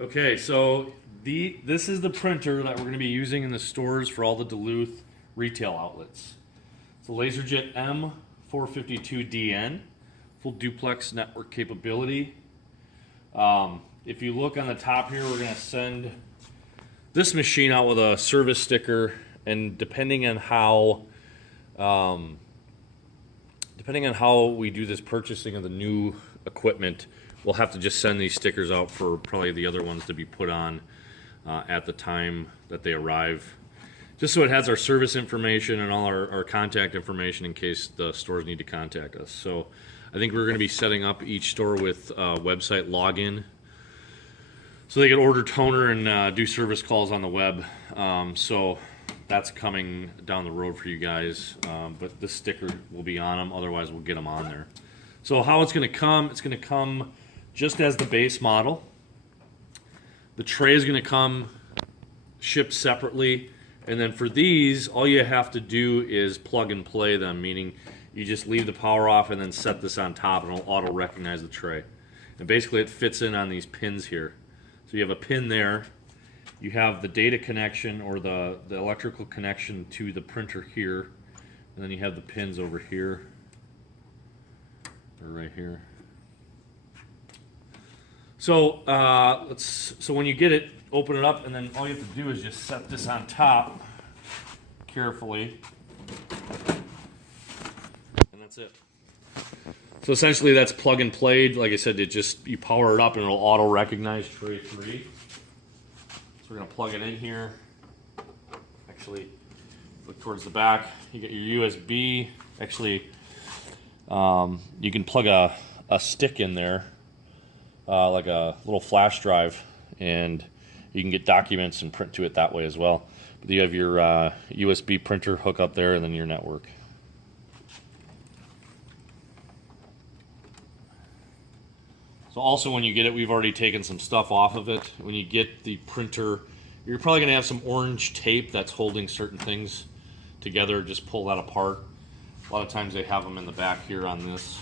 Okay, so this is the printer that we're going to be using in the stores for all the Duluth retail outlets. It's a LaserJet M452DN, full duplex network capability. If you look on the top here, we're going to send this machine out with a service sticker, and depending on how we do this purchasing of the new equipment, we'll have to just send these stickers out for probably the other ones to be put on at the time that they arrive. Just so it has our service information and all our contact information in case the stores need to contact us. So I think we're going to be setting up each store with a website login so they can order toner and do service calls on the web. So that's coming down the road for you guys. But this sticker will be on them, otherwise we'll get them on there. So how it's going to come just as the base model. The tray is going to come shipped separately, and then for these, all you have to do is plug and play them, meaning you just leave the power off and then set this on top and it'll auto recognize the tray. And basically it fits in on these pins here. So you have a pin there, you have the data connection or the electrical connection to the printer here, and then you have the pins over here, or right here. So so when you get it, open it up, and then all you have to do is just set this on top carefully, and that's it. So essentially that's plug and played. Like I said, you power it up and it'll auto recognize tray 3. So we're gonna plug it in here. Actually, look towards the back. You get your USB. Actually, you can plug a stick in there. Like a little flash drive, and you can get documents and print to it that way as well. But you have your USB printer hook up there, and then your network. So also when you get it, we've already taken some stuff off of it. When you get the printer, you're probably going to have some orange tape that's holding certain things together. Just pull that apart. A lot of times they have them in the back here on this.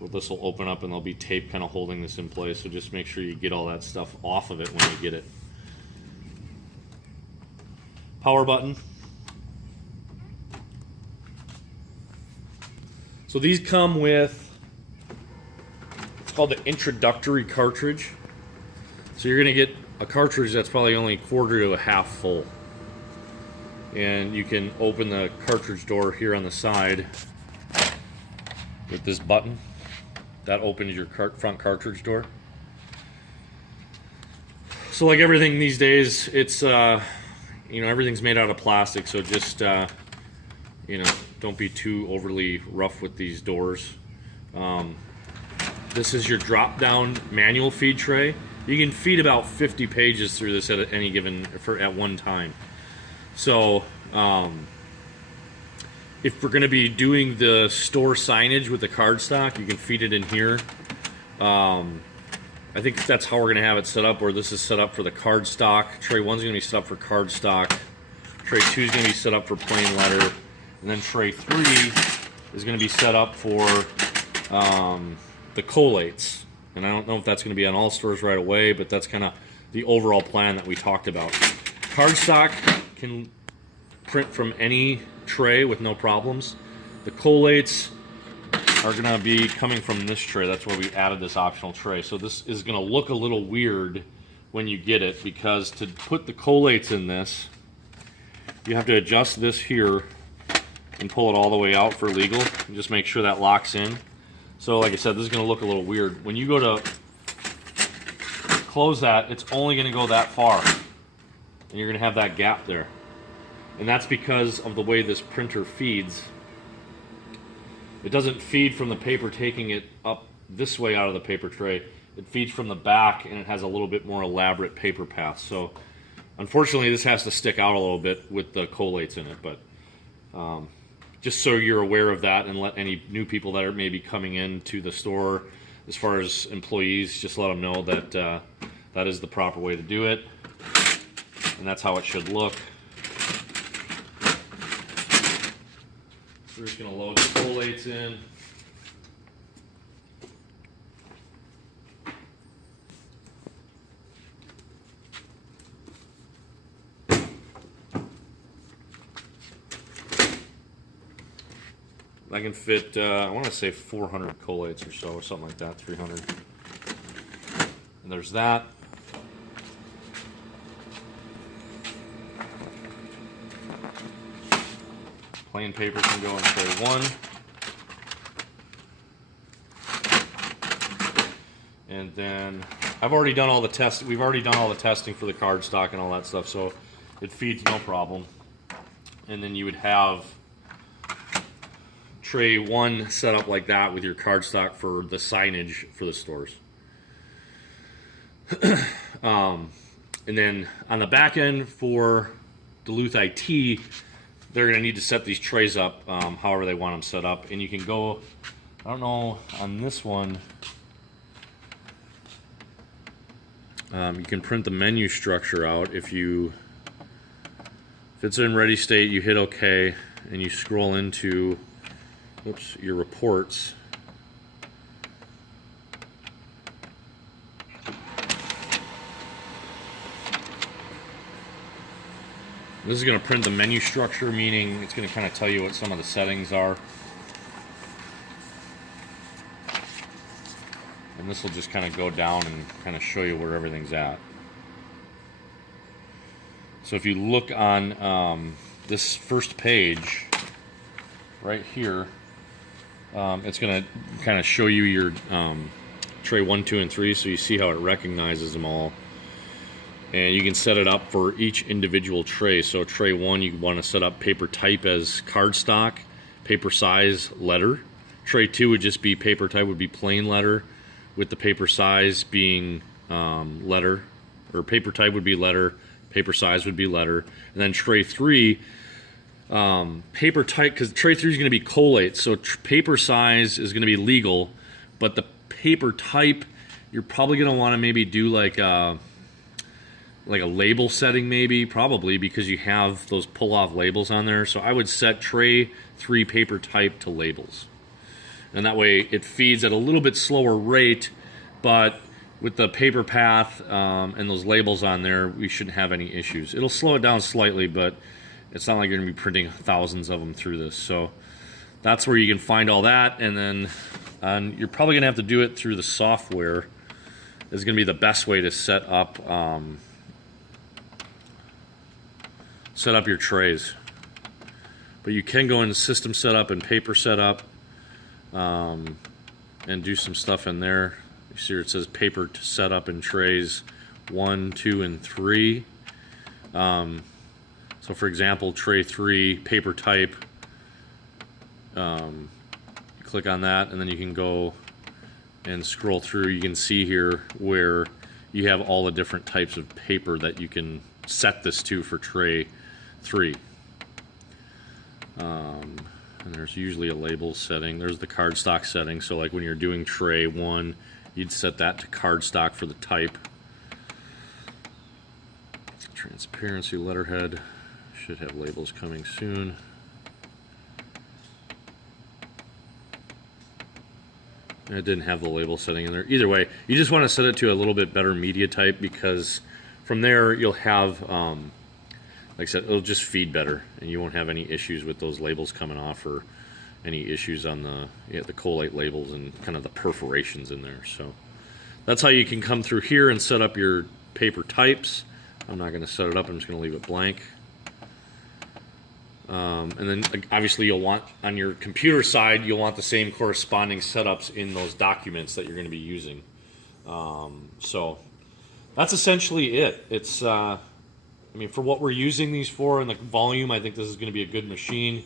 Well, this will open up and there'll be tape kind of holding this in place, so just make sure you get all that stuff off of it when you get it. Power button. So these come with, it's called the introductory cartridge. So you're going to get a cartridge that's probably only a quarter to a half full. And you can open the cartridge door here on the side with this button. That opens your front cartridge door. So like everything these days, it's everything's made out of plastic, so just don't be too overly rough with these doors. This is your drop-down manual feed tray. You can feed about 50 pages through this at any given at one time. So if we're going to be doing the store signage with the cardstock, you can feed it in here. I think that's how we're going to have it set up, where this is set up for the cardstock. Tray 1 is going to be set up for cardstock. Tray 2 is going to be set up for plain letter. And then tray 3 is going to be set up for the collates. And I don't know if that's going to be on all stores right away, but that's kind of the overall plan that we talked about. Cardstock can print from any tray with no problems. The collates are going to be coming from this tray. That's why we added this optional tray. So this is going to look a little weird when you get it, because to put the collates in this, you have to adjust this here and pull it all the way out for legal, and just make sure that locks in. So like I said, this is going to look a little weird. When you go to close that, it's only going to go that far, and you're going to have that gap there. And that's because of the way this printer feeds. It doesn't feed from the paper taking it up this way out of the paper tray. It feeds from the back, and it has a little bit more elaborate paper path. So unfortunately this has to stick out a little bit with the collates in it, but just so you're aware of that, and let any new people that are maybe coming into the store, as far as employees, just let them know that that is the proper way to do it, and that's how it should look. We're just going to load the collates in. I can fit, I want to say 400 collates or so, or something like that, 300. And there's that. Plain paper can go in tray 1. And then I've already done all the tests. We've already done all the testing for the cardstock and all that stuff, so it feeds no problem. And then you would have tray 1 set up like that with your cardstock for the signage for the stores. And then on the back end for Duluth IT, they're going to need to set these trays up however they want them set up. And you can go, I don't know, on this one, you can print the menu structure out. If it's in ready state, you hit OK, and you scroll into your reports. This is going to print the menu structure, meaning it's going to kind of tell you what some of the settings are. And this will just kind of go down and kind of show you where everything's at. So if you look on this first page right here, it's going to kind of show you your tray 1, 2, and 3, so you see how it recognizes them all. And you can set it up for each individual tray. So tray 1, you want to set up paper type as cardstock, paper size letter. Tray 2 would just be paper type, would be plain letter, with the paper size being letter, or paper type would be letter, paper size would be letter. And then tray 3, paper type, because tray 3 is going to be collate, so paper size is going to be legal, but the paper type, you're probably going to want to maybe do like a label setting, maybe, probably, because you have those pull-off labels on there. So I would set tray 3 paper type to labels. And that way it feeds at a little bit slower rate, but with the paper path and those labels on there, we shouldn't have any issues. It'll slow it down slightly, but it's not like you're going to be printing thousands of them through this. So that's where you can find all that. And then you're probably going to have to do it through the software. Is going to be the best way to set up your trays. But you can go into system setup and paper setup and do some stuff in there. You see where it says paper to set up in trays 1, 2, and 3. So for example, tray 3 paper type, click on that, and then you can go and scroll through. You can see here where you have all the different types of paper that you can set this to for tray 3. And there's usually a label setting. There's the cardstock setting. So like when you're doing tray 1, you'd set that to cardstock for the type. Transparency letterhead. Should have labels coming soon. And it didn't have the label setting in there. Either way, you just want to set it to a little bit better media type, because from there you'll have, like I said, it'll just feed better, and you won't have any issues with those labels coming off, or any issues on the collate labels and kind of the perforations in there. So that's how you can come through here and set up your paper types. I'm not going to set it up. I'm just going to leave it blank. And then obviously you'll want, on your computer side, you'll want the same corresponding setups in those documents that you're going to be using. So that's essentially it. It's, I mean, for what we're using these for and the volume, I think this is going to be a good machine.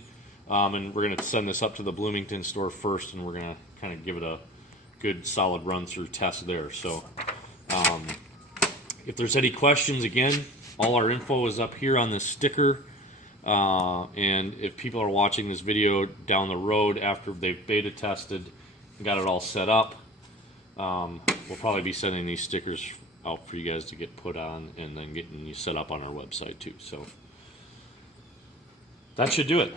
And we're going to send this up to the Bloomington store first, and we're going to kind of give it a good solid run through test there. So if there's any questions, again, all our info is up here on this sticker. And if people are watching this video down the road after they've beta tested and got it all set up, we'll probably be sending these stickers out for you guys to get put on, and then getting you set up on our website too. So that should do it.